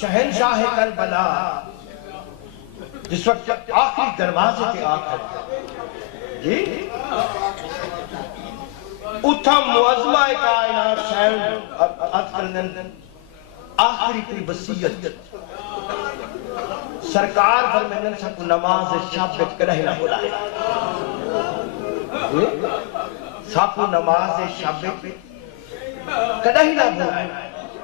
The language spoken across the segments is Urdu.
شہنشاہ کربلا جس وقت آخری دروازے کے آخر جی اتھا معظمہ کائنات شہن آخری کوئی وصیت سرکار فرمائیں سکو نماز شب کرے نہ بلائے ساکو نماز شب کرے نہ بلائے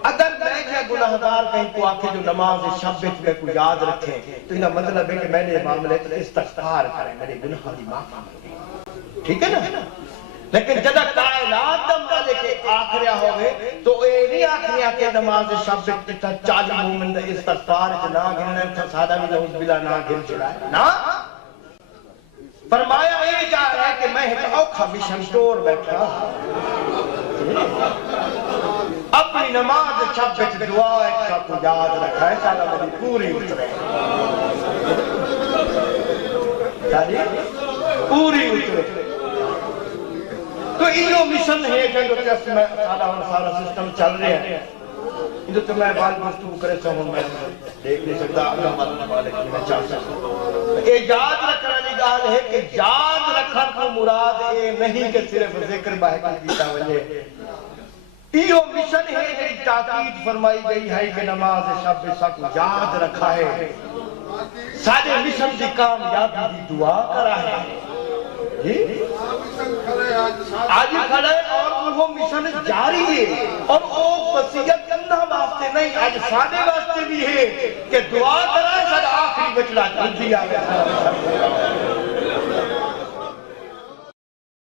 اگر میں کیا گناہگار کہیں کو آکے جو نماز شب میں کو یاد رکھیں تو انہا مطلب ہے کہ میں نے معاملے تو استغفار کریں میرے گناہ دی معافی ٹھیک ہے نا لیکن جدہ کائنات دا مالک آخریہ ہوئے تو اے نہیں آخریہ کہ نماز شب تھا 40 مومن دا استغفار نہ گرنے تھا سادہ بھی نعوذ باللہ نہ گر چڑھائے نا فرمایا یہ جا رہا ہے کہ میں ایک اوکھا مشن ٹور بیٹھا اپنی نماز شب دعا ایک ساتھ یاد رکھا ہے سادہ میری پوری اترے پوری اترے تو یہ مشن ہے کہ جو تیس میں سارا سسٹم چل رہے ہیں جو تو میں بات گفتگو کرے چاہوں میں دیکھ نہیں سکتا اللہ مالک مالک میں چاہ سکتا یہ یاد رکھنا نگاہ ہے کہ یاد رکھنا کو مراد یہ نہیں کہ صرف ذکر باہر کیتا وجہ یہ مشن ہے کہ تاکید فرمائی گئی ہے کہ نماز شب سک یاد رکھا ہے سارے مشن کی کامیابی دی دعا کرا ہے آج کھڑا ہے اور وہ مشن جاری ہے اور وہ وصیت کرنا واسطے نہیں آج سارے واسطے بھی ہے کہ دعا کرا ہے سارا آخری بچلا جلدی آگے